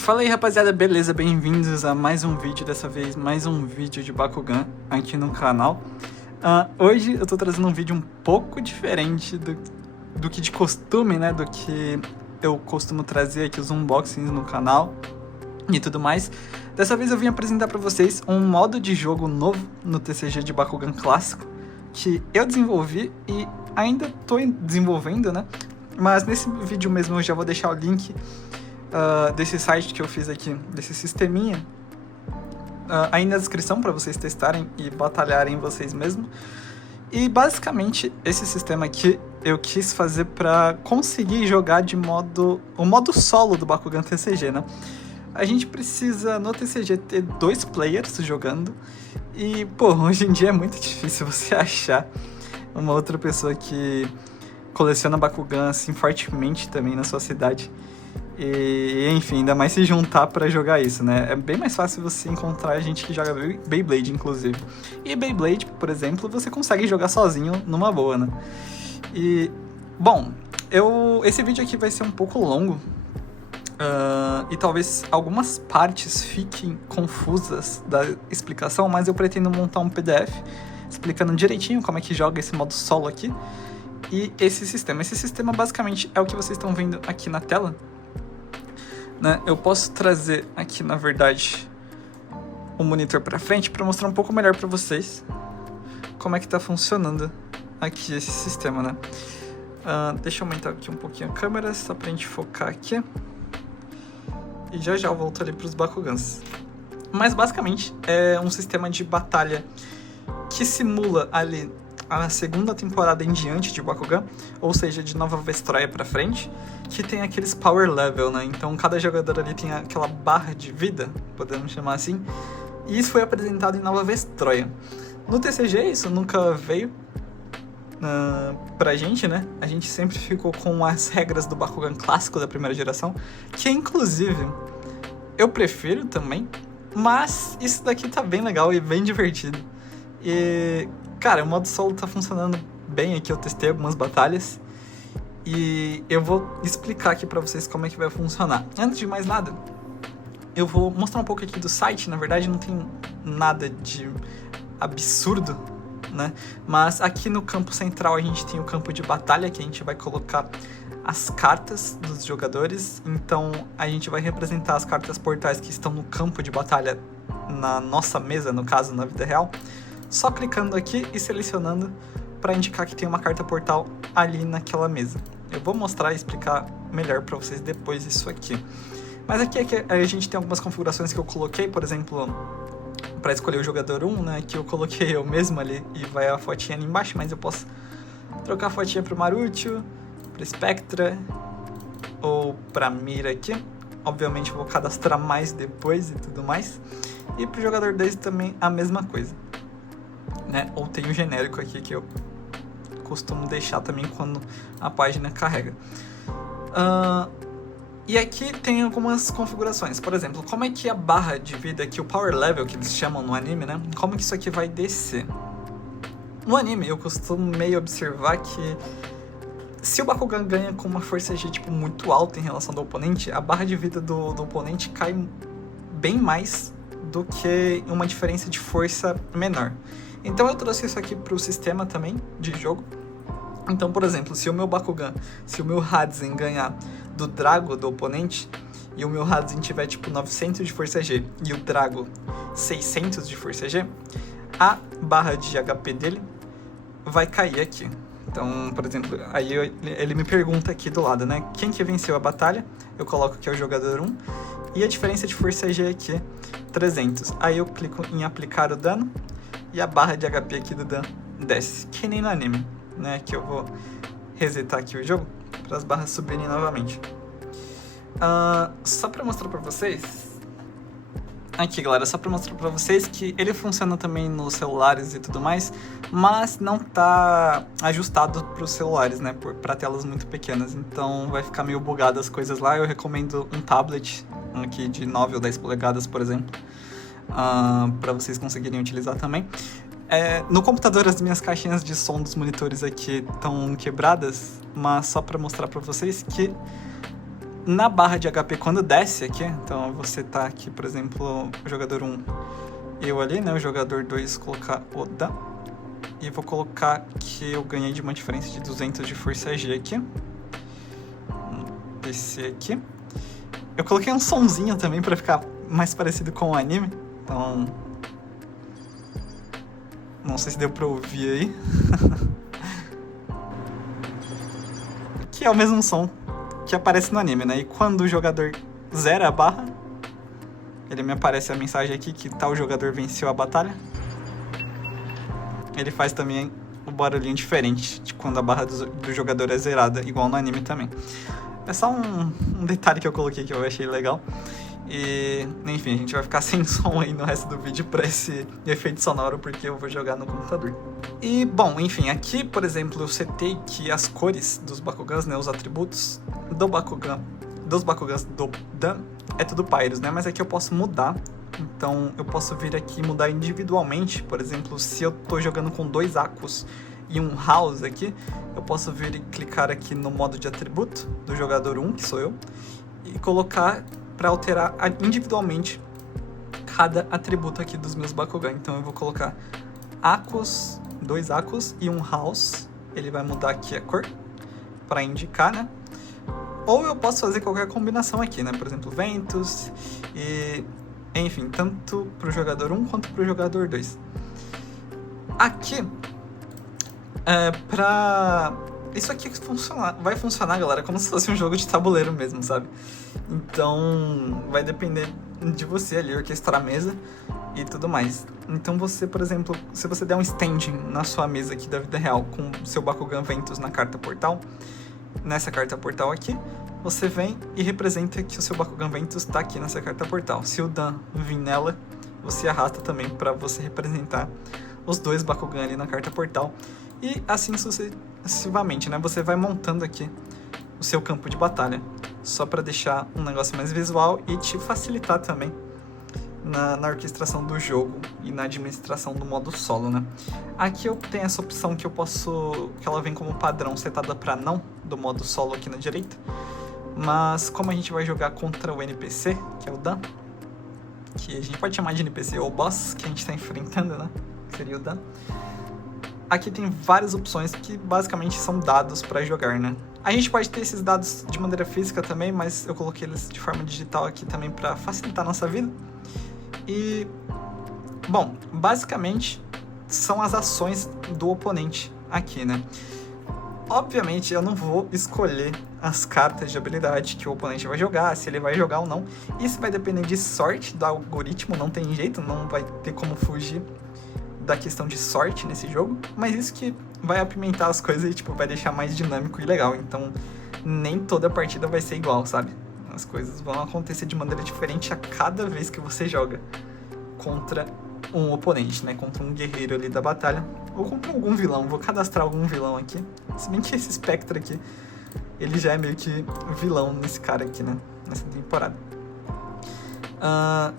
Fala aí, rapaziada, beleza? Bem-vindos a mais um vídeo, dessa vez mais um vídeo de Bakugan aqui no canal. Hoje eu tô trazendo um vídeo um pouco diferente do que de costume, né? Do que eu costumo trazer aqui os unboxings no canal e tudo mais. Dessa vez eu vim apresentar pra vocês um modo de jogo novo no TCG de Bakugan clássico que eu desenvolvi e ainda tô desenvolvendo, né? Mas nesse vídeo mesmo eu já vou deixar o link desse site que eu fiz aqui, desse sisteminha, aí na descrição para vocês testarem e batalharem vocês mesmos. E basicamente esse sistema aqui eu quis fazer para conseguir jogar o modo solo do Bakugan TCG, né? A gente precisa no TCG ter 2 players jogando e, pô, hoje em dia é muito difícil você achar uma outra pessoa que coleciona Bakugan assim fortemente também na sua cidade. E, enfim, ainda mais se juntar pra jogar isso, né? É bem mais fácil você encontrar gente que joga Beyblade, inclusive. E Beyblade, por exemplo, você consegue jogar sozinho numa boa, né? E, bom, esse vídeo aqui vai ser um pouco longo. E talvez algumas partes fiquem confusas da explicação, mas eu pretendo montar um PDF explicando direitinho como é que joga esse modo solo aqui. E esse sistema. Esse sistema basicamente é o que vocês estão vendo aqui na tela. Né? Eu posso trazer aqui, na verdade, o monitor para frente para mostrar um pouco melhor para vocês como é que está funcionando aqui esse sistema, né? Deixa eu aumentar aqui um pouquinho a câmera só para a gente focar aqui e já eu volto ali para os Bakugans. Mas basicamente é um sistema de batalha que simula ali a segunda temporada em diante de Bakugan, ou seja, de Nova Vestroia pra frente, que tem aqueles power level, né? Então cada jogador ali tem aquela barra de vida, podemos chamar assim, e isso foi apresentado em Nova Vestroia. No TCG isso nunca veio pra gente, né? A gente sempre ficou com as regras do Bakugan clássico da primeira geração, que inclusive eu prefiro também, mas isso daqui tá bem legal e bem divertido. E cara, o modo solo tá funcionando bem aqui, eu testei algumas batalhas e eu vou explicar aqui pra vocês como é que vai funcionar. Antes de mais nada, eu vou mostrar um pouco aqui do site, na verdade não tem nada de absurdo, né? Mas aqui no campo central a gente tem o campo de batalha, que a gente vai colocar as cartas dos jogadores, então a gente vai representar as cartas portais que estão no campo de batalha na nossa mesa, no caso, na vida real. Só clicando aqui e selecionando para indicar que tem uma carta portal ali naquela mesa. Eu vou mostrar e explicar melhor para vocês depois isso aqui. Mas aqui a gente tem algumas configurações que eu coloquei, por exemplo, para escolher o jogador 1, né, que eu coloquei eu mesmo ali e vai a fotinha ali embaixo, mas eu posso trocar a fotinha para o Marucho, para Spectra ou para Mira aqui. Obviamente eu vou cadastrar mais depois e tudo mais. E para o jogador 2 também a mesma coisa. Né? Ou tem o genérico aqui que eu costumo deixar também quando a página carrega. E aqui tem algumas configurações. Por exemplo, como é que a barra de vida aqui, o power level que eles chamam no anime, né? Como que isso aqui vai descer? No anime eu costumo meio observar que se o Bakugan ganha com uma força G tipo, muito alta em relação ao oponente, a barra de vida do oponente cai bem mais do que uma diferença de força menor. Então eu trouxe isso aqui para o sistema também de jogo. Então, por exemplo, se o meu Bakugan, se o meu Hadzen ganhar do Drago do oponente e o meu Hadzen tiver tipo 900 de força G e o Drago 600 de força G, a barra de HP dele vai cair aqui. Então, por exemplo, aí ele me pergunta aqui do lado, né? Quem que venceu a batalha? Eu coloco que é o jogador 1 e a diferença de força G aqui é 300. Aí eu clico em aplicar o dano e a barra de HP aqui do dano desce, que nem no anime, né? Que eu vou resetar aqui o jogo para as barras subirem novamente. Só para mostrar para vocês, aqui galera, só para mostrar para vocês que ele funciona também nos celulares e tudo mais, mas não tá ajustado para os celulares, né? Para telas muito pequenas, então vai ficar meio bugado as coisas lá. Eu recomendo um tablet aqui de 9 ou 10 polegadas, por exemplo. Para vocês conseguirem utilizar também. No computador as minhas caixinhas de som dos monitores aqui estão quebradas, mas só para mostrar para vocês que na barra de HP quando desce aqui, então você tá aqui, por exemplo, o jogador 1, eu ali, né, o jogador 2 colocar o Dan, e vou colocar que eu ganhei de uma diferença de 200 de força G aqui, esse aqui. Eu coloquei um sonzinho também pra ficar mais parecido com o anime, então não sei se deu pra ouvir aí. Que é o mesmo som que aparece no anime, né? E quando o jogador zera a barra, ele me aparece a mensagem aqui que tal jogador venceu a batalha. Ele faz também o barulhinho diferente de quando a barra do jogador é zerada, igual no anime também. É só um detalhe que eu coloquei que eu achei legal. E, enfim, a gente vai ficar sem som aí no resto do vídeo pra esse efeito sonoro, porque eu vou jogar no computador. E, bom, enfim, aqui, por exemplo, eu setei que as cores dos Bakugans, né, os atributos do Bakugan, dos Bakugans do Dan, é tudo Pyros, né, mas aqui eu posso mudar. Então, eu posso vir aqui e mudar individualmente. Por exemplo, se eu tô jogando com 2 Akos e um House aqui, eu posso vir e clicar aqui no modo de atributo do jogador 1, que sou eu, e colocar para alterar individualmente cada atributo aqui dos meus Bakugan. Então eu vou colocar Akos, 2 Akos e um House. Ele vai mudar aqui a cor para indicar, né? Ou eu posso fazer qualquer combinação aqui, né? Por exemplo, Ventus e... enfim, tanto para o jogador 1 quanto para o jogador 2. Aqui, isso aqui vai funcionar, galera, como se fosse um jogo de tabuleiro mesmo, sabe? Então, vai depender de você ali, orquestrar a mesa e tudo mais. Então você, por exemplo, se você der um standing na sua mesa aqui da vida real com seu Bakugan Ventus na carta portal, nessa carta portal aqui, você vem e representa que o seu Bakugan Ventus está aqui nessa carta portal. Se o Dan vir nela, você arrasta também para você representar os 2 Bakugan ali na carta portal. E assim sucessivamente, né? Você vai montando aqui o seu campo de batalha, só para deixar um negócio mais visual e te facilitar também na orquestração do jogo e na administração do modo solo, né? Aqui eu tenho essa opção que que ela vem como padrão setada para não do modo solo aqui na direita, mas como a gente vai jogar contra o NPC, que é o Dan, que a gente pode chamar de NPC ou boss que a gente está enfrentando, né? Seria o Dan. Aqui tem várias opções que basicamente são dados para jogar, né? A gente pode ter esses dados de maneira física também, mas eu coloquei eles de forma digital aqui também para facilitar a nossa vida. E, bom, basicamente são as ações do oponente aqui, né? Obviamente eu não vou escolher as cartas de habilidade que o oponente vai jogar, se ele vai jogar ou não. Isso vai depender de sorte do algoritmo, não tem jeito, não vai ter como fugir da questão de sorte nesse jogo, mas isso que vai apimentar as coisas e tipo, vai deixar mais dinâmico e legal. Então nem toda partida vai ser igual, sabe? As coisas vão acontecer de maneira diferente a cada vez que você joga contra um oponente, né? Contra um guerreiro ali da batalha, ou contra algum vilão. Vou cadastrar algum vilão aqui, se bem que esse Spectre aqui, ele já é meio que vilão nesse cara aqui, né? Nessa temporada.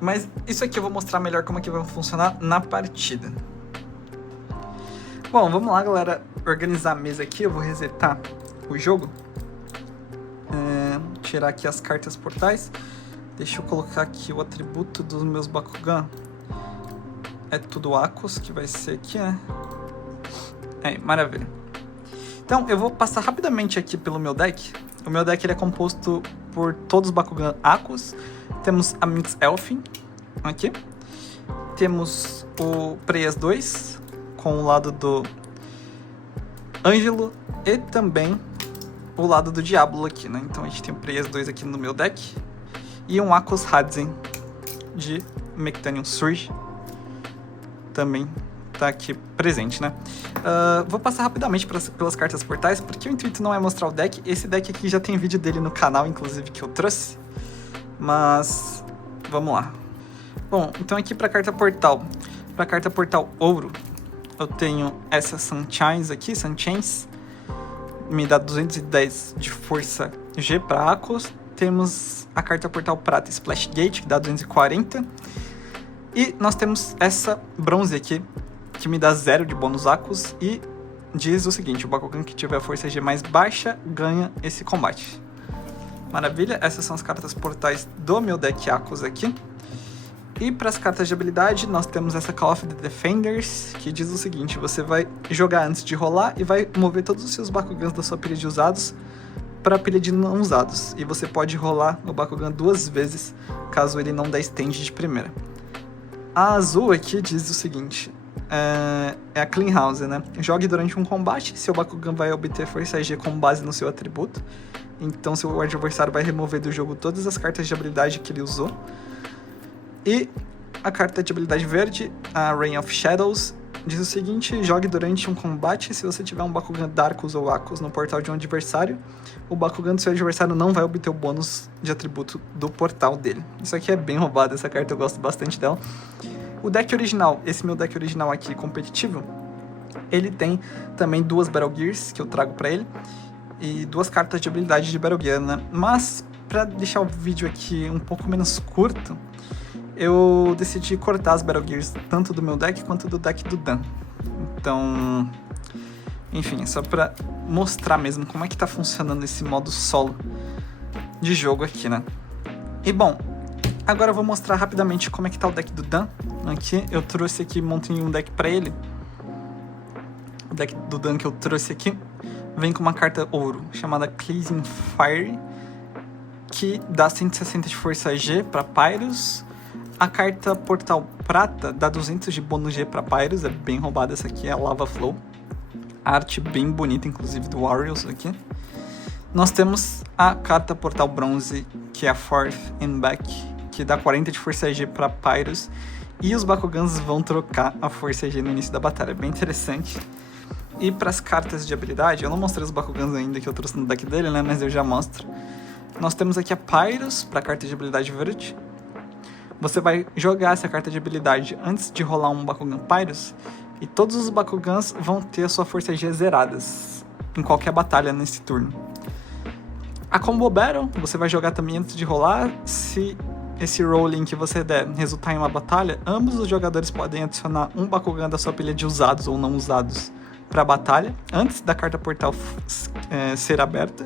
Mas isso aqui eu vou mostrar melhor como é que vai funcionar na partida. Bom, vamos lá, galera, organizar a mesa aqui. Eu vou resetar o jogo, tirar aqui as cartas portais. Deixa eu colocar aqui o atributo dos meus Bakugan. É tudo Akos, que vai ser aqui, né? Maravilha. Então, eu vou passar rapidamente aqui pelo meu deck. O meu deck ele é composto por todos os Bakugan Akos. Temos a Minx Elfin aqui. Temos o Preyas 2 com o lado do Ângelo e também o lado do Diablo aqui, né? Então a gente tem o Preyas 2 aqui no meu deck e um Akos Hadzen de Mectanium Surge também tá aqui presente, né? Vou passar rapidamente pelas cartas portais, porque o intuito não é mostrar o deck. Esse deck aqui já tem vídeo dele no canal, inclusive, que eu trouxe. Mas vamos lá. Bom, então aqui para carta portal ouro, eu tenho essa Sunchains aqui, Sunchains, me dá 210 de força G para Akos. Temos a carta portal prata Splashgate, que dá 240. E nós temos essa bronze aqui, que me dá 0 de bônus Akos e diz o seguinte: o Bakugan que tiver a força G mais baixa ganha esse combate. Maravilha, essas são as cartas portais do meu deck Akos aqui. E para as cartas de habilidade, nós temos essa Call of the Defenders, que diz o seguinte: você vai jogar antes de rolar e vai mover todos os seus Bakugans da sua pilha de usados para a pilha de não usados. E você pode rolar o Bakugan 2 vezes, caso ele não der stand de primeira. A azul aqui diz o seguinte: é a Clean House, né? Jogue durante um combate, seu Bakugan vai obter força G com base no seu atributo. Então seu adversário vai remover do jogo todas as cartas de habilidade que ele usou. E a carta de habilidade verde, a Rain of Shadows, diz o seguinte: jogue durante um combate, se você tiver um Bakugan Darkus ou Akos no portal de um adversário, o Bakugan do seu adversário não vai obter o bônus de atributo do portal dele. Isso aqui é bem roubado, essa carta eu gosto bastante dela. O deck original, esse meu deck original aqui, competitivo, ele tem também 2 Battle Gears que eu trago pra ele, e 2 cartas de habilidade de Battle Gear, né? Mas, pra deixar o vídeo aqui um pouco menos curto, eu decidi cortar as Battle Gears tanto do meu deck quanto do deck do Dan. Então, enfim, só pra mostrar mesmo como é que tá funcionando esse modo solo de jogo aqui, né? E bom, agora eu vou mostrar rapidamente como é que tá o deck do Dan. Aqui, eu trouxe aqui, montei um deck pra ele. O deck do Dan que eu trouxe aqui vem com uma carta ouro, chamada Cleansing Fire, que dá 160 de força G pra Pyrus. A carta Portal Prata dá 200 de bônus G pra Pyrus, é bem roubada essa aqui, é a Lava Flow. A arte bem bonita, inclusive, do Warriors aqui. Nós temos a carta Portal Bronze, que é a Forth and Back, que dá 40 de força G pra Pyrus. E os Bakugans vão trocar a força G no início da batalha, bem interessante. E para as cartas de habilidade, eu não mostrei os Bakugans ainda que eu trouxe no deck dele, né? Mas eu já mostro. Nós temos aqui a Pyrus, para a carta de habilidade verde. Você vai jogar essa carta de habilidade antes de rolar um Bakugan Pyrus, e todos os Bakugans vão ter a sua força G zeradas em qualquer batalha nesse turno. A Combo Battle, você vai jogar também antes de rolar. Se esse rolling que você der resultar em uma batalha, ambos os jogadores podem adicionar um Bakugan da sua pilha de usados ou não usados para a batalha, antes da carta portal ser aberta,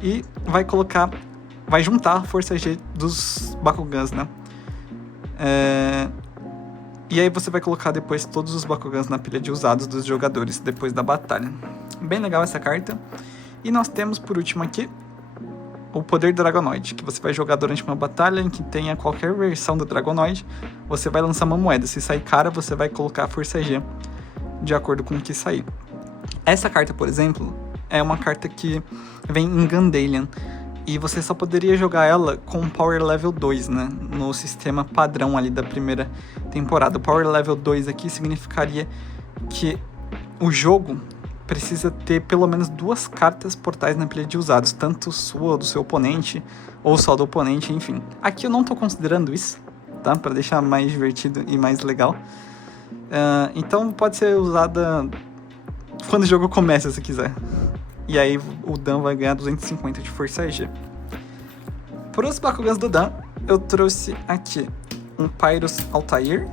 e vai juntar a força G dos Bakugans, né? E aí você vai colocar depois todos os Bakugans na pilha de usados dos jogadores depois da batalha. Bem legal essa carta. E nós temos por último aqui o Poder Dragonoid, que você vai jogar durante uma batalha em que tenha qualquer versão do Dragonoid. Você vai lançar uma moeda, se sair cara você vai colocar a força G de acordo com o que sair. Essa carta, por exemplo, é uma carta que vem em Gandalion, e você só poderia jogar ela com Power Level 2, né? No sistema padrão ali da primeira temporada. O Power Level 2 aqui significaria que o jogo precisa ter pelo menos 2 cartas portais na pilha de usados, tanto sua ou do seu oponente, ou só do oponente, enfim. Aqui eu não tô considerando isso, tá? Pra deixar mais divertido e mais legal. Então pode ser usada quando o jogo começa, se quiser. E aí o Dan vai ganhar 250 de força G. Para os Bakugans do Dan, eu trouxe aqui um Pyrus Altair,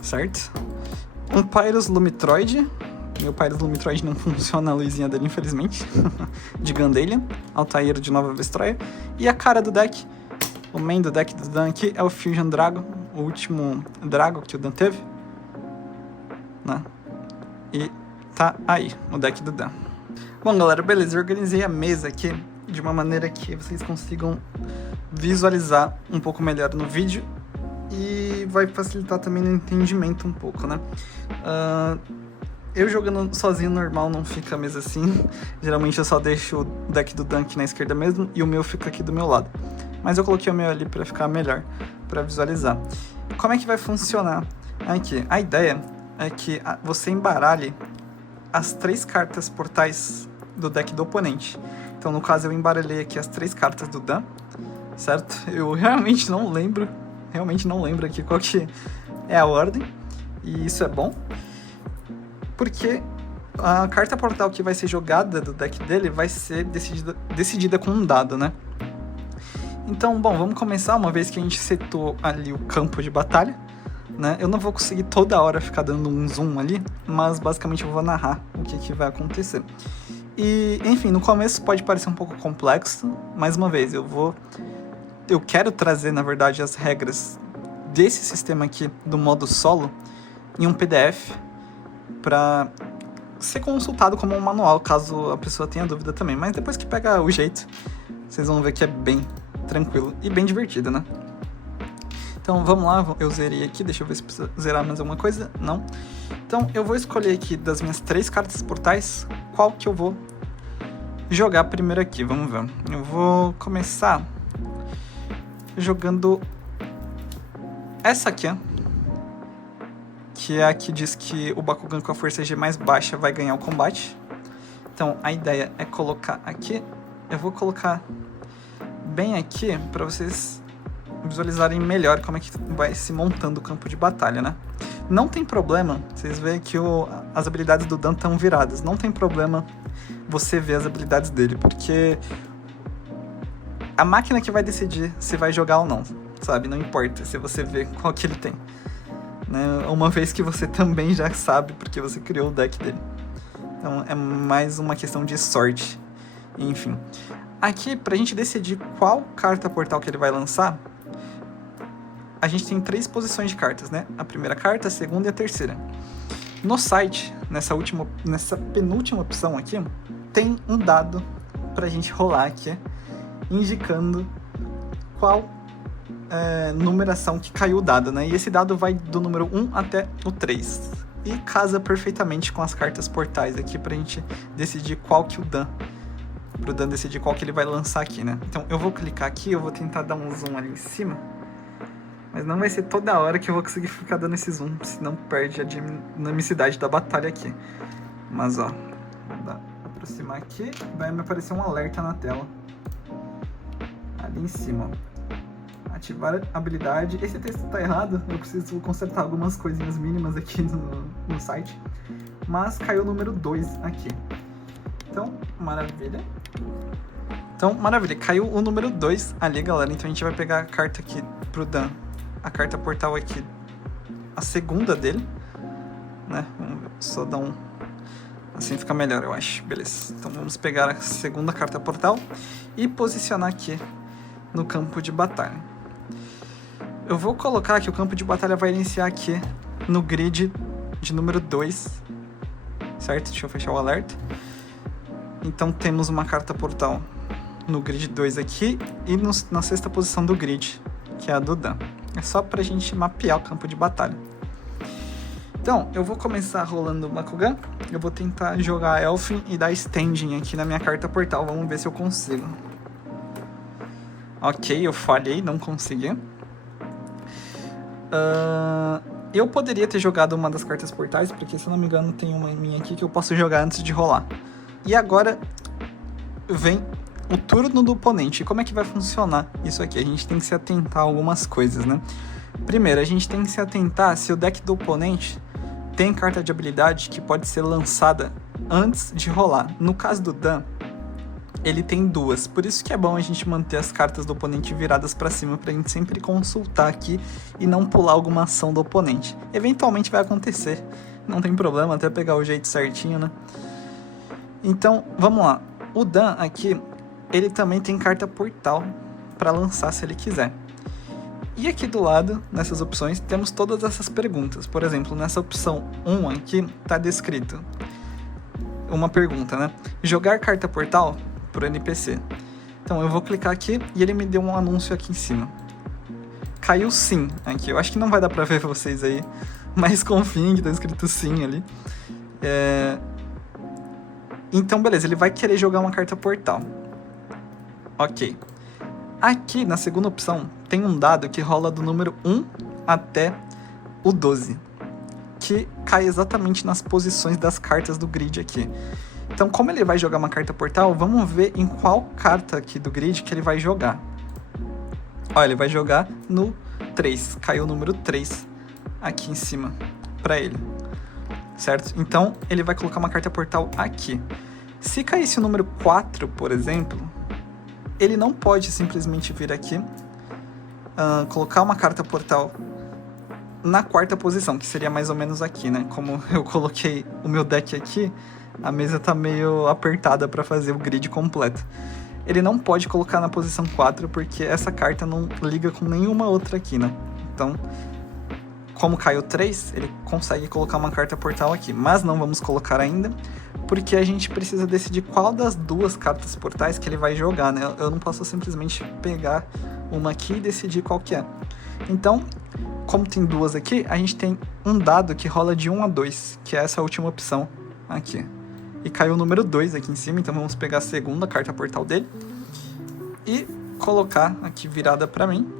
certo? Um Pyrus Lumitroid. Meu Pyrus Lumitroid não funciona a luzinha dele, infelizmente. De Gandalion. Altair de Nova Vestroia. E a cara do deck, o main do deck do Dan aqui, é o Fusion Dragon, o último Drago que o Dan teve, né? E tá aí, o deck do Dan. Bom, galera, beleza. Eu organizei a mesa aqui de uma maneira que vocês consigam visualizar um pouco melhor no vídeo e vai facilitar também no entendimento um pouco, né? Eu jogando sozinho normal não fica a mesa assim. Geralmente eu só deixo o deck do Dan aqui na esquerda mesmo e o meu fica aqui do meu lado. Mas eu coloquei o meu ali para ficar melhor, para visualizar. Como é que vai funcionar aqui? A ideia é que você embaralhe as 3 cartas portais do deck do oponente. Então, no caso, eu embaralhei aqui as 3 cartas do Dan, certo? Eu realmente não lembro aqui qual que é a ordem, e isso é bom, porque a carta portal que vai ser jogada do deck dele vai ser decidida com um dado, né? Então, bom, vamos começar, uma vez que a gente setou ali o campo de batalha, né? Eu não vou conseguir toda hora ficar dando um zoom ali, mas basicamente eu vou narrar o que vai acontecer. E, enfim, no começo pode parecer um pouco complexo. Mais uma vez, eu quero trazer, na verdade, as regras desse sistema aqui, do modo solo, em um PDF, para ser consultado como um manual, caso a pessoa tenha dúvida também. Mas depois que pega o jeito, vocês vão ver que é bem tranquilo e bem divertido, né? Então vamos lá, eu zerei aqui, deixa eu ver se precisa zerar mais alguma coisa. Não. Então eu vou escolher aqui das minhas 3 cartas portais, qual que eu vou jogar primeiro aqui, vamos ver. Eu vou começar jogando essa aqui, ó, que é a que diz que o Bakugan com a força G mais baixa vai ganhar o combate. Então a ideia é colocar aqui, eu vou colocar bem aqui para vocês visualizarem melhor como é que vai se montando o campo de batalha, né? Não tem problema, vocês veem que as habilidades do Dan estão viradas, não tem problema você ver as habilidades dele, porque a máquina que vai decidir se vai jogar ou não, sabe? Não importa se você vê qual que ele tem, né? Uma vez que você também já sabe porque você criou o deck dele. Então é mais uma questão de sorte, enfim. Aqui, pra gente decidir qual carta portal que ele vai lançar, a gente tem 3 posições de cartas, né? A primeira carta, a segunda e a terceira. No site, nessa penúltima opção aqui, tem um dado pra gente rolar aqui, indicando qual numeração que caiu o dado, né? E esse dado vai do número 1 até o 3. E casa perfeitamente com as cartas portais aqui pra gente decidir qual que pro Dan decidir qual que ele vai lançar aqui, né? Então eu vou clicar aqui, eu vou tentar dar um zoom ali em cima, mas não vai ser toda hora que eu vou conseguir ficar dando esse zoom, senão perde a dinamicidade da batalha aqui. Mas ó, vou aproximar aqui, vai me aparecer um alerta na tela. Ali em cima, ó. Ativar a habilidade. Esse texto tá errado, eu preciso consertar algumas coisinhas mínimas aqui no site. Mas caiu o número 2 aqui. Então, maravilha. Caiu o número 2 ali, galera. Então a gente vai pegar a carta aqui pro Dan. A carta portal aqui, a segunda dele, né? Vamos só dar um... assim fica melhor, eu acho. Beleza. Então vamos pegar a segunda carta portal e posicionar aqui no campo de batalha. Eu vou colocar que o campo de batalha vai iniciar aqui no grid de número 2, certo? Deixa eu fechar o alerta. Então temos uma carta portal no grid 2 aqui e na 6ª posição do grid, que é a do Dan. É só pra gente mapear o campo de batalha. Então, eu vou começar rolando o Bakugan. Eu vou tentar jogar Elfin e dar standing aqui na minha carta portal. Vamos ver se eu consigo. Ok, eu falhei, não consegui. Eu poderia ter jogado uma das cartas portais, porque se eu não me engano tem uma minha aqui que eu posso jogar antes de rolar. E agora vem o turno do oponente. E como é que vai funcionar isso aqui? A gente tem que se atentar a algumas coisas, né? Primeiro, a gente tem que se atentar se o deck do oponente tem carta de habilidade que pode ser lançada antes de rolar. No caso do Dan, ele tem 2. Por isso que é bom a gente manter as cartas do oponente viradas para cima, pra gente sempre consultar aqui e não pular alguma ação do oponente. Eventualmente vai acontecer, não tem problema, até pegar o jeito certinho, né? Então, vamos lá. O Dan aqui, ele também tem carta portal para lançar se ele quiser. E aqui do lado, nessas opções, temos todas essas perguntas. Por exemplo, nessa opção 1 aqui, está descrito uma pergunta, né? Jogar carta portal pro NPC. Então eu vou clicar aqui e ele me deu um anúncio aqui em cima. Caiu sim aqui. Eu acho que não vai dar para ver vocês aí, mas confiem que tá escrito sim ali. Então beleza, ele vai querer jogar uma carta portal. Ok. Aqui na segunda opção tem um dado que rola do número 1 até o 12, que cai exatamente nas posições das cartas do grid aqui. Então, como ele vai jogar uma carta portal, vamos ver em qual carta aqui do grid que ele vai jogar. Ó, ele vai jogar no 3, caiu o número 3 aqui em cima para ele, certo? Então, ele vai colocar uma carta portal aqui. Se caísse o número 4, por exemplo, ele não pode simplesmente vir aqui, colocar uma carta portal na 4ª posição, que seria mais ou menos aqui, né? Como eu coloquei o meu deck aqui, A mesa tá meio apertada para fazer o grid completo. Ele não pode colocar na posição 4, porque essa carta não liga com nenhuma outra aqui, né? Então, como caiu 3, ele consegue colocar uma carta portal aqui. Mas não vamos colocar ainda, porque a gente precisa decidir qual das duas cartas portais que ele vai jogar, né? Eu não posso simplesmente pegar uma aqui e decidir qual que é. Então, como tem duas aqui, a gente tem um dado que rola de 1 a 2, que é essa última opção aqui. E caiu o número 2 aqui em cima, então vamos pegar a segunda carta portal dele e colocar aqui virada para mim,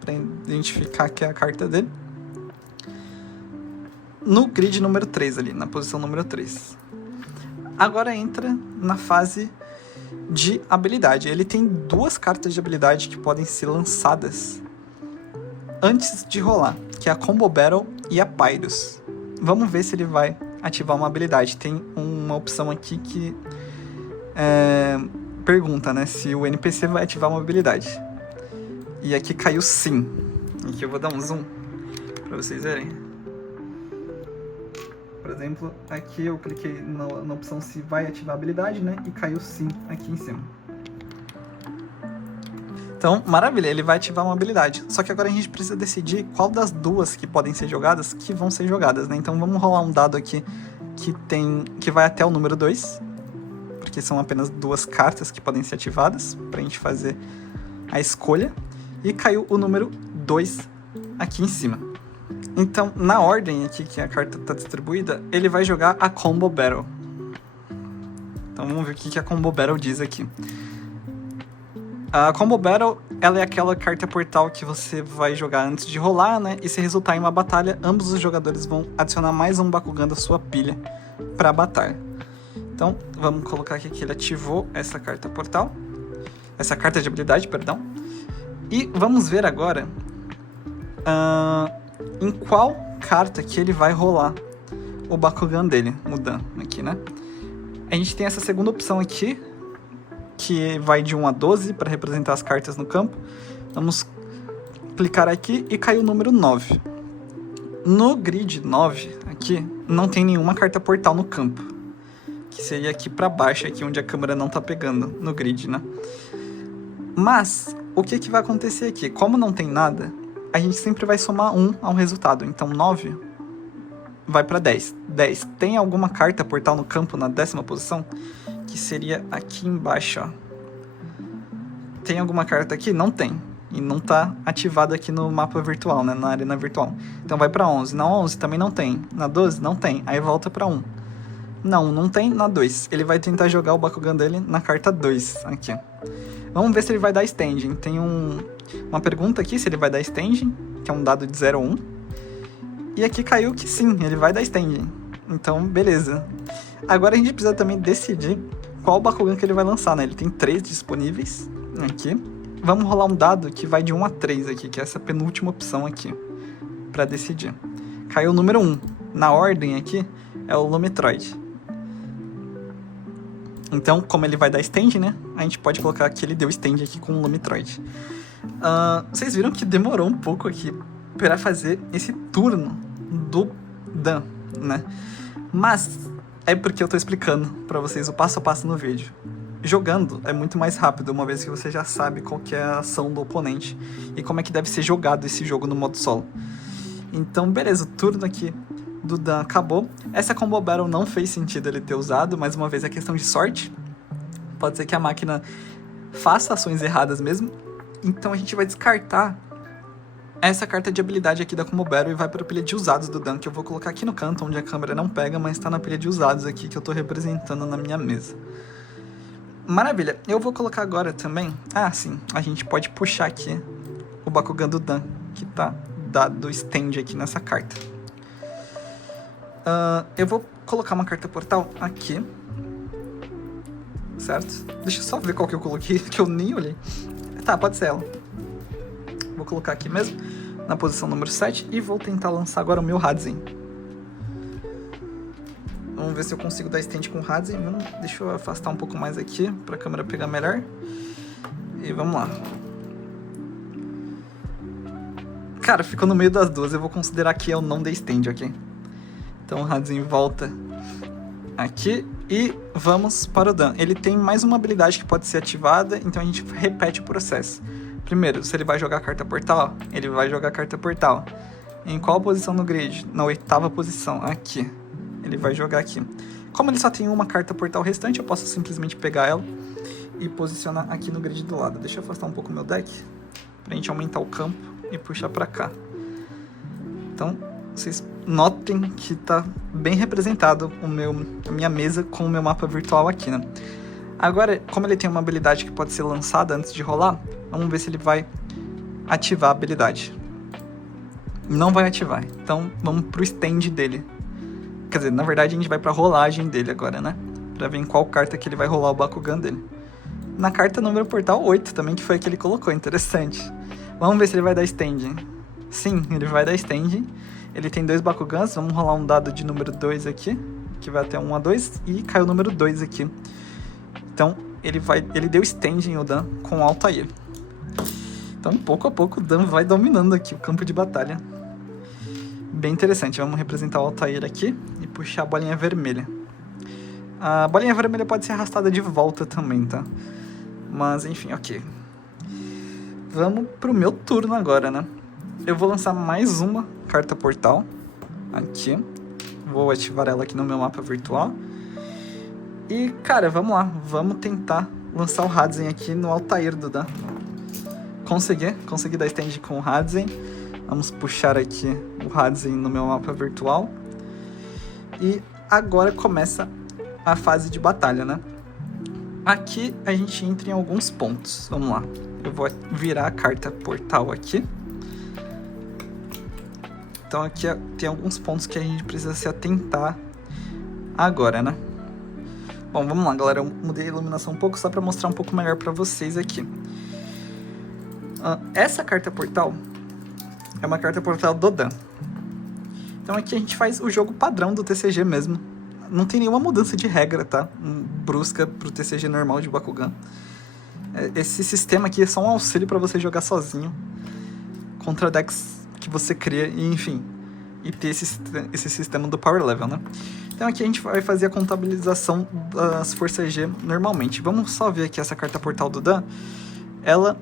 para identificar que é a carta dele, no grid número 3 ali, na posição número 3. Agora entra na fase de habilidade. Ele tem duas cartas de habilidade que podem ser lançadas antes de rolar, que é a Combo Battle e a Pyrus. Vamos ver se ele vai ativar uma habilidade. Tem uma opção aqui que pergunta, né, se o NPC vai ativar uma habilidade. E aqui caiu sim. Aqui eu vou dar um zoom para vocês verem. Por exemplo, aqui eu cliquei na opção se vai ativar a habilidade, né, e caiu sim aqui em cima. Então, maravilha, ele vai ativar uma habilidade. Só que agora a gente precisa decidir qual das duas que podem ser jogadas que vão ser jogadas, né? Então vamos rolar um dado aqui que vai até o número 2, porque são apenas duas cartas que podem ser ativadas pra gente fazer a escolha. E caiu o número 2 aqui em cima. Então, na ordem aqui que a carta está distribuída, ele vai jogar a Combo Battle. Então vamos ver o que a Combo Battle diz aqui. A Combo Battle, ela é aquela carta portal que você vai jogar antes de rolar, né? E se resultar em uma batalha, ambos os jogadores vão adicionar mais um Bakugan da sua pilha para a batalha. Então, vamos colocar aqui que ele ativou essa carta portal. Essa carta de habilidade, perdão. E vamos ver agora em qual carta que ele vai rolar o Bakugan dele, o Dan, aqui, né? A gente tem essa segunda opção aqui, que vai de 1 a 12 para representar as cartas no campo. Vamos clicar aqui e caiu o número 9. No grid 9, aqui, não tem nenhuma carta portal no campo, que seria aqui para baixo, aqui onde a câmera não tá pegando no grid, né? Mas, o que vai acontecer aqui? Como não tem nada, a gente sempre vai somar 1 ao resultado. Então, 9 vai para 10. 10. Tem alguma carta portal no campo na 10ª posição? Que seria aqui embaixo, ó. Tem alguma carta aqui? Não tem. E não tá ativada aqui no mapa virtual, né? Na arena virtual. Então vai pra 11. Na 11 também não tem. Na 12 não tem. Aí volta pra 1. Não tem na 2. Ele vai tentar jogar o Bakugan dele na carta 2. Aqui. Vamos ver se ele vai dar standing. Tem uma pergunta aqui se ele vai dar standing, que é um dado de 0 a 1. E aqui caiu que sim, ele vai dar standing. Então, beleza. Agora a gente precisa também decidir qual Bakugan que ele vai lançar, né? Ele tem 3 disponíveis aqui. Vamos rolar um dado que vai de 1 a 3 aqui, que é essa penúltima opção aqui, pra decidir. Caiu o número 1. Na ordem aqui, é o Lumitroid. Então, como ele vai dar stand, né? A gente pode colocar que ele deu stand aqui com o Lumitroid. Vocês viram que demorou um pouco aqui para fazer esse turno do Dan, né? Mas é porque eu tô explicando pra vocês o passo a passo no vídeo. Jogando é muito mais rápido, uma vez que você já sabe qual que é a ação do oponente e como é que deve ser jogado esse jogo no modo solo. Então, beleza, o turno aqui do Dan acabou. Essa Combo Battle não fez sentido ele ter usado, mais uma vez é questão de sorte. Pode ser que a máquina faça ações erradas mesmo. Então a gente vai descartar essa carta de habilidade aqui da Combo Battle e vai para a pilha de usados do Dan, que eu vou colocar aqui no canto, onde a câmera não pega, mas está na pilha de usados aqui que eu estou representando na minha mesa. Maravilha, eu vou colocar agora também... sim, a gente pode puxar aqui o Bakugan do Dan, que tá dado stand aqui nessa carta. Eu vou colocar uma carta portal aqui, certo? Deixa eu só ver qual que eu coloquei, que eu nem olhei. Tá, pode ser ela. Vou colocar aqui mesmo, na posição número 7, e vou tentar lançar agora o meu Hadzen. Vamos ver se eu consigo dar stand com o Hadzen. Deixa eu afastar um pouco mais aqui, para a câmera pegar melhor. E vamos lá. Cara, ficou no meio das duas, eu vou considerar que eu não dei stand, ok? Então o Hadzen volta aqui, E vamos para o Dan. Ele tem mais uma habilidade que pode ser ativada, então a gente repete o processo. Primeiro, se ele vai jogar a carta portal, ele vai jogar a carta portal. Em qual posição no grid? Na 8ª posição, aqui. Ele vai jogar aqui. Como ele só tem uma carta portal restante, eu posso simplesmente pegar ela e posicionar aqui no grid do lado. Deixa eu afastar um pouco o meu deck, pra gente aumentar o campo e puxar pra cá. Então, vocês notem que tá bem representado a minha mesa com o meu mapa virtual aqui, né? Agora, como ele tem uma habilidade que pode ser lançada antes de rolar, vamos ver se ele vai ativar a habilidade. Não vai ativar, então vamos pro stand dele. Quer dizer, na verdade a gente vai pra rolagem dele agora, né? Pra ver em qual carta que ele vai rolar o Bakugan dele. Na carta número portal 8 também, que foi a que ele colocou, interessante. Vamos ver se ele vai dar stand. Sim, ele vai dar stand. Ele tem 2 Bakugans, vamos rolar um dado de número 2 aqui, que vai até 1 a 2, e caiu o número 2 aqui. Então, ele deu stand em o Dan com o Altair. Então, pouco a pouco, o Dan vai dominando aqui o campo de batalha. Bem interessante, vamos representar o Altair aqui e puxar a bolinha vermelha. A bolinha vermelha pode ser arrastada de volta também, tá? Mas, enfim, ok. Vamos pro meu turno agora, né? Eu vou lançar mais uma carta portal aqui. Vou ativar ela aqui no meu mapa virtual. E, cara, vamos lá. Vamos tentar lançar o Hadzen aqui no Altair do Dan. Consegui dar stand com o Hadzen. Vamos puxar aqui o Hadzen no meu mapa virtual. E agora começa a fase de batalha, né? Aqui a gente entra em alguns pontos. Vamos lá. Eu vou virar a carta portal aqui. Então aqui tem alguns pontos que a gente precisa se atentar agora, né? Bom, vamos lá, galera. Eu mudei a iluminação um pouco só para mostrar um pouco melhor para vocês aqui. Essa carta portal é uma carta portal do Dan. Então aqui a gente faz o jogo padrão do TCG mesmo. Não tem nenhuma mudança de regra, tá? Brusca pro TCG normal de Bakugan. Esse sistema aqui é só um auxílio para você jogar sozinho contra decks que você cria e, enfim, e ter esse sistema do Power Level, né? Então aqui a gente vai fazer a contabilização das forças G normalmente. Vamos só ver aqui essa carta portal do Dan. Ela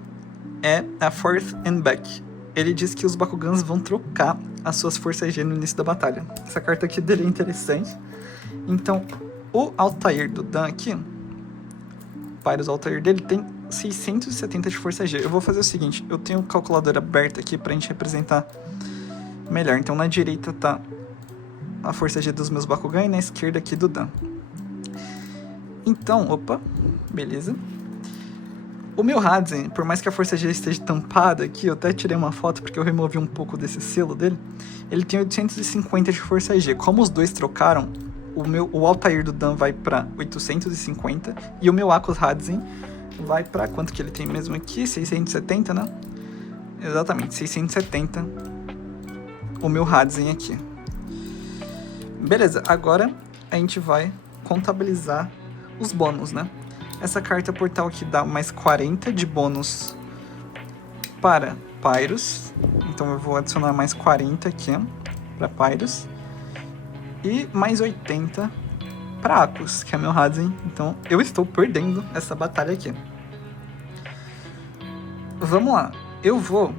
é a Forth and Back. Ele diz que os Bakugans vão trocar as suas forças G no início da batalha. Essa carta aqui dele é interessante. Então, o Altair do Dan aqui, para os Altair dele, tem 670 de força G. Eu vou fazer o seguinte, eu tenho o calculador aberto aqui pra gente representar melhor. Então, na direita tá a força G dos meus Bakugan e na esquerda aqui do Dan. Então, opa, beleza. O meu Hadzen, por mais que a força G esteja tampada aqui, eu até tirei uma foto porque eu removi um pouco desse selo dele, ele tem 850 de força G. Como os dois trocaram, o Altair do Dan vai pra 850 e o meu Akos Hadzen vai pra quanto que ele tem mesmo aqui? 670, né? Exatamente, 670 o meu Hadzen aqui. Beleza, agora a gente vai contabilizar os bônus, né? Essa carta portal aqui dá mais 40 de bônus para Pyrus. Então eu vou adicionar mais 40 aqui para Pyrus. E mais 80 para Akos, que é meu Hadzen. Então eu estou perdendo essa batalha aqui. Vamos lá. Eu vou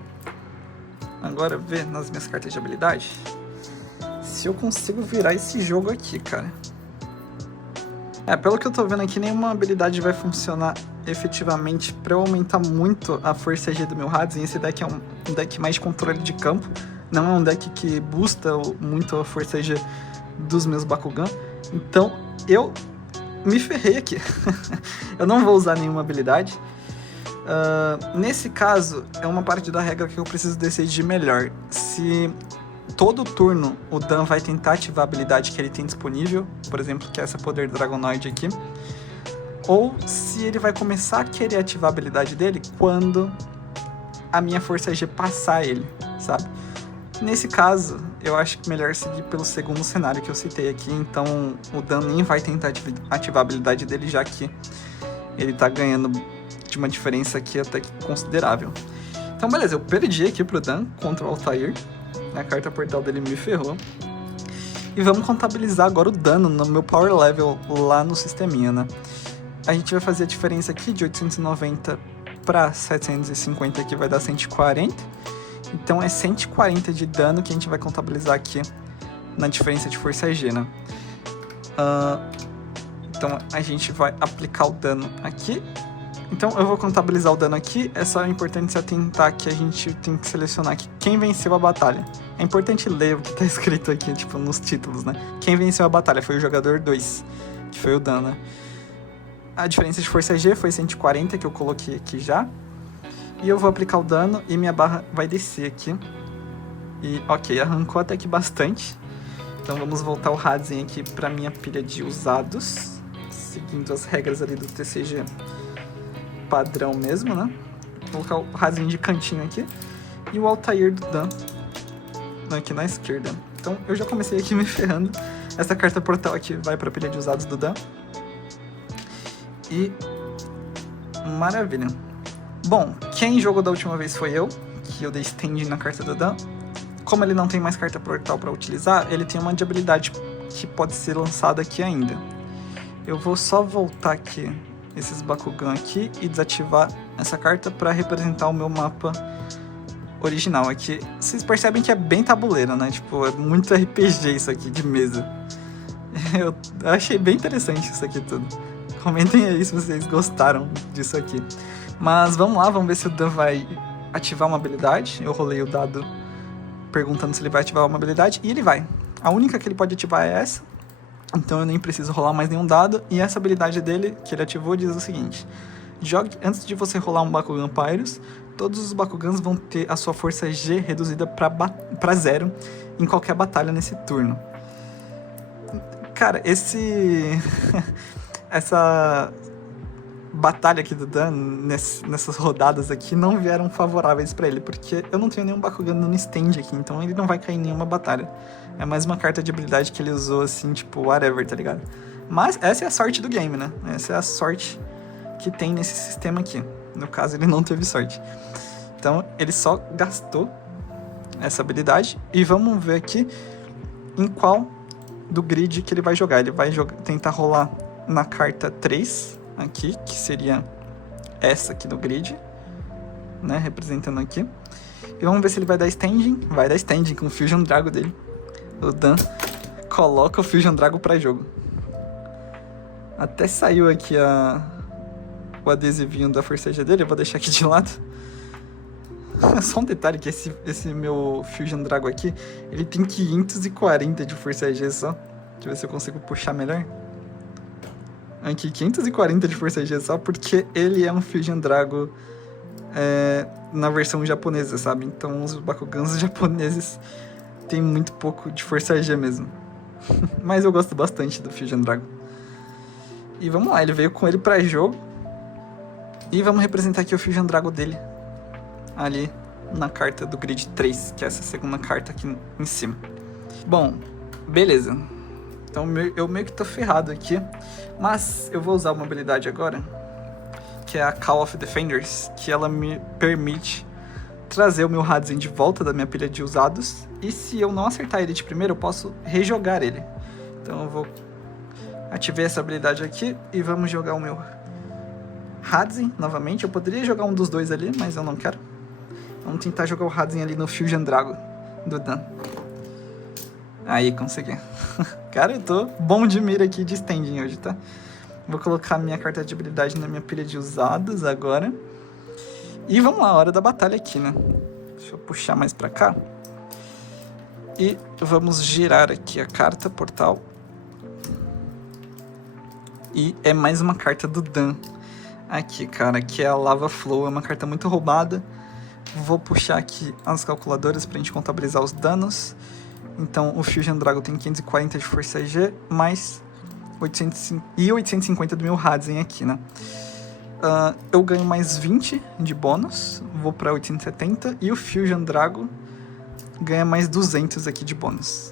agora ver nas minhas cartas de habilidade se eu consigo virar esse jogo aqui, cara. Pelo que eu tô vendo aqui, nenhuma habilidade vai funcionar efetivamente pra eu aumentar muito a força G do meu Hadzen. Esse deck é um deck mais de controle de campo, não é um deck que boosta muito a força G dos meus Bakugan. Então, eu me ferrei aqui. Eu não vou usar nenhuma habilidade. Nesse caso, é uma parte da regra que eu preciso decidir melhor. Se todo turno o Dan vai tentar ativar a habilidade que ele tem disponível, por exemplo, que é essa Poder Dragonoid aqui, ou se ele vai começar a querer ativar a habilidade dele quando a minha força G passar ele, sabe? Nesse caso, eu acho que melhor seguir pelo segundo cenário que eu citei aqui, então o Dan nem vai tentar ativar a habilidade dele, já que ele tá ganhando de uma diferença aqui até que considerável. Então beleza, eu perdi aqui pro Dan contra o Altair. A carta portal dele me ferrou. E vamos contabilizar agora o dano no meu power level lá no sisteminha, né? A gente vai fazer a diferença aqui de 890 para 750, que vai dar 140. Então é 140 de dano que a gente vai contabilizar aqui na diferença de força G, né? Então a gente vai aplicar o dano aqui. Então eu vou contabilizar o dano aqui. É só importante se atentar que a gente tem que selecionar aqui quem venceu a batalha. É importante ler o que tá escrito aqui, tipo, nos títulos, né? Quem venceu a batalha foi o jogador 2, que foi o dano, né? A diferença de força G foi 140, que eu coloquei aqui já. E eu vou aplicar o dano e minha barra vai descer aqui. E ok, arrancou até que bastante. Então vamos voltar o Hadzen aqui para minha pilha de usados, seguindo as regras ali do TCG padrão mesmo, né? Vou colocar o Hadzen de cantinho aqui e o Altair do Dan aqui na esquerda. Então eu já comecei aqui me ferrando. Essa carta portal aqui vai para a pilha de usados do Dan. E maravilha. Bom, quem jogou da última vez foi eu, que eu dei stand na carta do Dan. Como ele não tem mais carta portal para utilizar, ele tem uma de habilidade que pode ser lançada aqui ainda. Eu vou só voltar aqui esses Bakugan aqui e desativar essa carta para representar o meu mapa original aqui. Vocês percebem que é bem tabuleiro, né? Tipo, é muito RPG isso aqui de mesa. Eu achei bem interessante isso aqui tudo. Comentem aí se vocês gostaram disso aqui. Mas vamos lá, vamos ver se o Dan vai ativar uma habilidade. Eu rolei o dado perguntando se ele vai ativar uma habilidade, e ele vai. A única que ele pode ativar é essa, então eu nem preciso rolar mais nenhum dado, e essa habilidade dele, que ele ativou, diz o seguinte: jogue, antes de você rolar um Bakugan Pyrus, todos os Bakugans vão ter a sua força G reduzida para 0 em qualquer batalha nesse turno. Cara, essa batalha aqui do Dan, nessas rodadas aqui, não vieram favoráveis pra ele, porque eu não tenho nenhum Bakugan no stand aqui, então ele não vai cair em nenhuma batalha. É mais uma carta de habilidade que ele usou assim, tipo, whatever, tá ligado? Mas essa é a sorte do game, né? Essa é a sorte que tem nesse sistema aqui. No caso, ele não teve sorte. Então, ele só gastou essa habilidade, e vamos ver aqui em qual do grid que ele vai jogar. Ele vai tentar rolar na carta 3, aqui, que seria essa aqui do grid, né, representando aqui. E vamos ver se ele vai dar standing. Vai dar standing com o Fusion Drago dele. O Dan coloca o Fusion Drago pra jogo. Até saiu aqui o adesivinho da força G dele. Eu vou deixar aqui de lado. Só um detalhe, que esse meu Fusion Drago aqui, ele tem 540 de força G só. Deixa eu ver se eu consigo puxar melhor. Aqui, 540 de força G só, porque ele é um Fusion Drago na versão japonesa, sabe? Então os Bakugans japoneses tem muito pouco de força G mesmo. Mas eu gosto bastante do Fusion Dragon. E vamos lá, ele veio com ele pra jogo. E vamos representar aqui o Fusion Dragon dele ali na carta do grid 3, que é essa segunda carta aqui em cima. Bom, beleza. Então eu meio que tô ferrado aqui. Mas eu vou usar uma habilidade agora, que é a Call of Defenders, que ela me permite trazer o meu Hadzen de volta da minha pilha de usados. E se eu não acertar ele de primeiro, eu posso rejogar ele. Então eu vou ativar essa habilidade aqui e vamos jogar o meu Hadzen novamente. Eu poderia jogar um dos dois ali, mas eu não quero. Vamos tentar jogar o Hadzen ali no Fusion Dragon do Dan. Aí, consegui. Cara, eu tô bom de mira aqui de standing hoje, tá? Vou colocar minha carta de habilidade na minha pilha de usados agora. E vamos lá, hora da batalha aqui, né? Deixa eu puxar mais pra cá. E vamos girar aqui a carta portal. E é mais uma carta do Dan aqui, cara, que é a Lava Flow. É uma carta muito roubada. Vou puxar aqui as calculadoras pra gente contabilizar os danos. Então, o Fusion Dragon tem 540 de força G, mais 850 do meu Hadzen aqui, né? Eu ganho mais 20 de bônus, vou pra 870, e o Fusion Dragon ganha mais 200 aqui de bônus.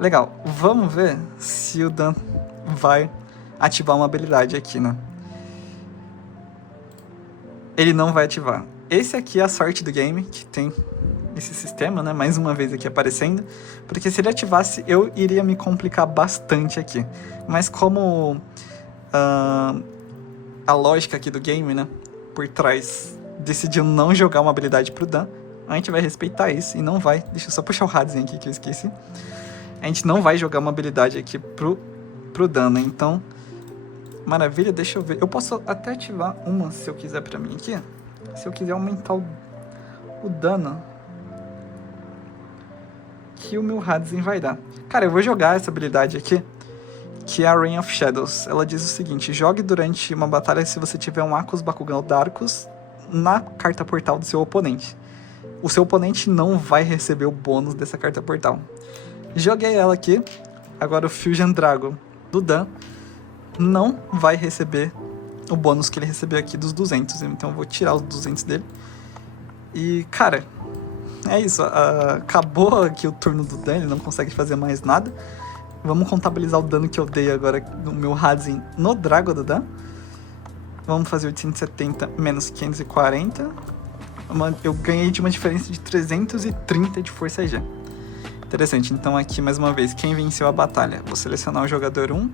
Legal, vamos ver se o Dan vai ativar uma habilidade aqui, né? Ele não vai ativar. Esse aqui é a sorte do game, que tem esse sistema, né? Mais uma vez aqui aparecendo. Porque se ele ativasse, eu iria me complicar bastante aqui. Mas como a lógica aqui do game, né? Por trás, decidiu não jogar uma habilidade pro Dan, a gente vai respeitar isso e não vai... Deixa eu só puxar o Hades aqui que eu esqueci. A gente não vai jogar uma habilidade aqui pro Dan, né? Então, maravilha, deixa eu ver. Eu posso até ativar uma se eu quiser pra mim aqui. Se eu quiser aumentar o dano que o meu Hades vai dar. Cara, eu vou jogar essa habilidade aqui, que é a Rain of Shadows. Ela diz o seguinte: jogue durante uma batalha se você tiver um Arcus Bakugan ou Darkus na carta portal do seu oponente. O seu oponente não vai receber o bônus dessa carta portal. Joguei ela aqui. Agora o Fusion Dragon do Dan não vai receber o bônus que ele recebeu aqui dos 200. Então eu vou tirar os 200 dele. E, cara, é isso. Acabou aqui o turno do Dan. Ele não consegue fazer mais nada. Vamos contabilizar o dano que eu dei agora no meu Hades no Dragon do Dan. Vamos fazer 870 menos 540. Eu ganhei de uma diferença de 330 de força G. Interessante. Então aqui, mais uma vez, quem venceu a batalha? Vou selecionar o jogador 1.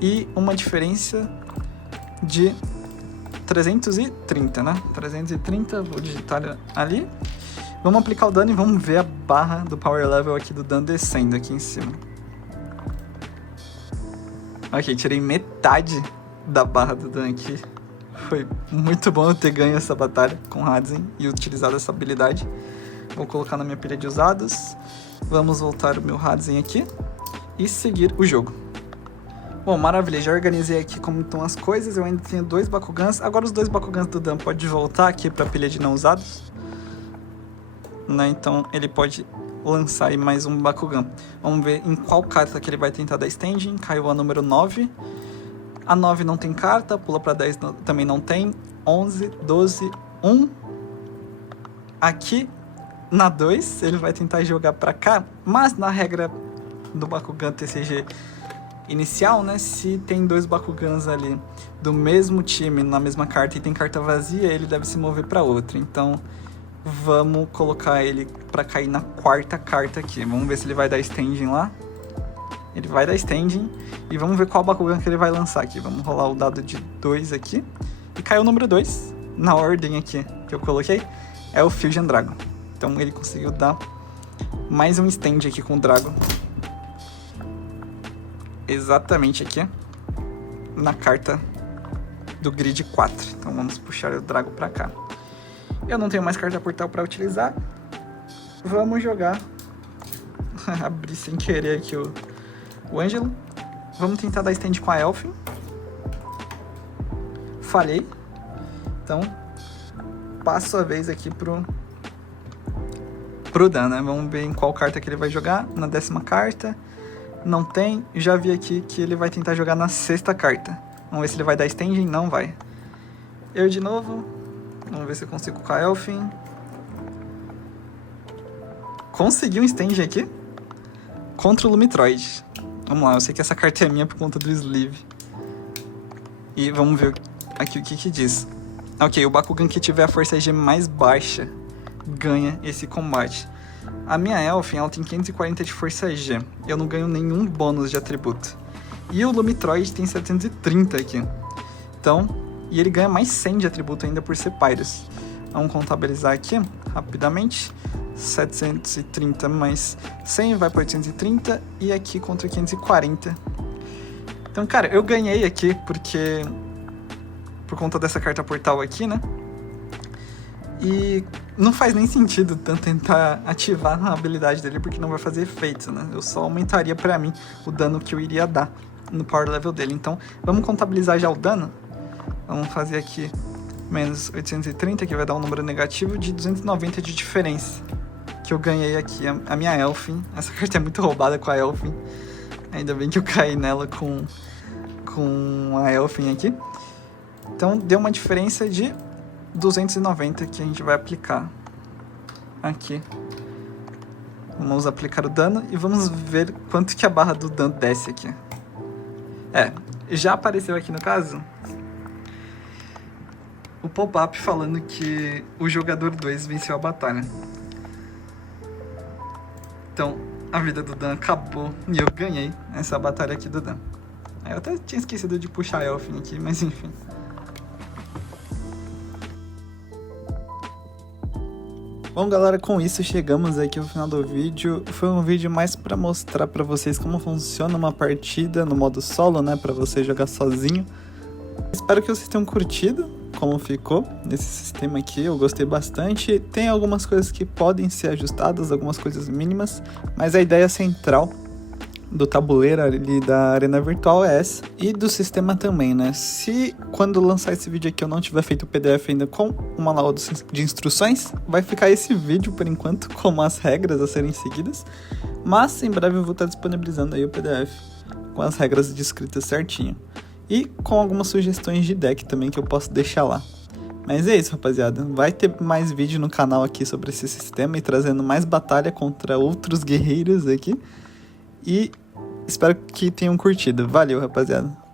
E uma diferença de 330, né? 330, vou digitar ali. Vamos aplicar o dano e vamos ver a barra do power level aqui do Dan descendo aqui em cima. Ok, tirei metade da barra do Dan aqui. Foi muito bom eu ter ganho essa batalha com Hadzen e utilizado essa habilidade. Vou colocar na minha pilha de usados. Vamos voltar o meu Hadzen aqui e seguir o jogo. Bom, maravilha, já organizei aqui como estão as coisas. Eu ainda tenho 2 Bakugans. Agora os 2 Bakugans do Dan podem voltar aqui para a pilha de não usados, né? Então ele pode lançar aí mais um Bakugan. Vamos ver em qual carta que ele vai tentar dar standing. Caiu a número 9. A 9 não tem carta, pula para 10 também não tem. 11, 12, 1. Aqui na 2 ele vai tentar jogar para cá, mas na regra do Bakugan TCG inicial, né, se tem 2 Bakugans ali do mesmo time na mesma carta e tem carta vazia, ele deve se mover para outra. Então vamos colocar ele para cair na 4ª carta aqui. Vamos ver se ele vai dar standing lá. Ele vai dar standing e vamos ver qual Bakugan que ele vai lançar aqui. Vamos rolar o dado de 2 aqui. E caiu o número 2 na ordem aqui que eu coloquei. É o Fusion Dragon. Então ele conseguiu dar mais um stand aqui com o Dragon. Exatamente aqui na carta do grid 4. Então vamos puxar o Dragon pra cá. Eu não tenho mais carta portal para utilizar. Vamos jogar. Abri sem querer aqui o Ângelo. Vamos tentar dar stand com a Elfin. Falhei. Então passo a vez aqui pro Dan, né? Vamos ver em qual carta que ele vai jogar. Na 10ª carta. Não tem. Já vi aqui que ele vai tentar jogar na 6ª carta. Vamos ver se ele vai dar standing. Não vai. Eu de novo. Vamos ver se eu consigo com a Elfin. Consegui um stand aqui. Contra o Lumitroid. Vamos lá, eu sei que essa carta é minha por conta do sleeve. E vamos ver aqui o que diz. Ok, o Bakugan que tiver a força G mais baixa ganha esse combate. A minha Elfin, ela tem 540 de força G. Eu não ganho nenhum bônus de atributo. E o Lumitroid tem 730 aqui. Então, e ele ganha mais 100 de atributo ainda por ser Pyrus. Vamos contabilizar aqui rapidamente. 730 mais 100 vai para 830 e aqui contra 540. Então, cara, eu ganhei aqui porque por conta dessa carta portal aqui, né? E não faz nem sentido tanto tentar ativar a habilidade dele porque não vai fazer efeito, né? Eu só aumentaria pra mim o dano que eu iria dar no power level dele. Então, vamos contabilizar já o dano. Vamos fazer aqui menos 830, que vai dar um número negativo de 290 de diferença. Que eu ganhei aqui, a minha Elfin. Essa carta é muito roubada com a Elfin. Ainda bem que eu caí nela com a Elfin aqui. Então, deu uma diferença de 290 que a gente vai aplicar aqui. Vamos aplicar o dano e vamos ver quanto que a barra do dano desce aqui. Já apareceu aqui no caso o pop-up falando que o jogador 2 venceu a batalha. Então, a vida do Dan acabou e eu ganhei essa batalha aqui do Dan. Eu até tinha esquecido de puxar a Elfin aqui, mas enfim. Bom, galera, com isso chegamos aqui ao final do vídeo. Foi um vídeo mais para mostrar para vocês como funciona uma partida no modo solo, né, para você jogar sozinho. Espero que vocês tenham curtido como ficou nesse sistema aqui, eu gostei bastante. Tem algumas coisas que podem ser ajustadas, algumas coisas mínimas, mas a ideia central do tabuleiro ali da arena virtual é essa, e do sistema também, né? Se quando lançar esse vídeo aqui eu não tiver feito o PDF ainda com uma aula de instruções, vai ficar esse vídeo por enquanto com as regras a serem seguidas, mas em breve eu vou estar disponibilizando aí o PDF com as regras descritas certinho e com algumas sugestões de deck também que eu posso deixar lá. Mas é isso, rapaziada, vai ter mais vídeo no canal aqui sobre esse sistema e trazendo mais batalha contra outros guerreiros aqui. E espero que tenham curtido. Valeu, rapaziada.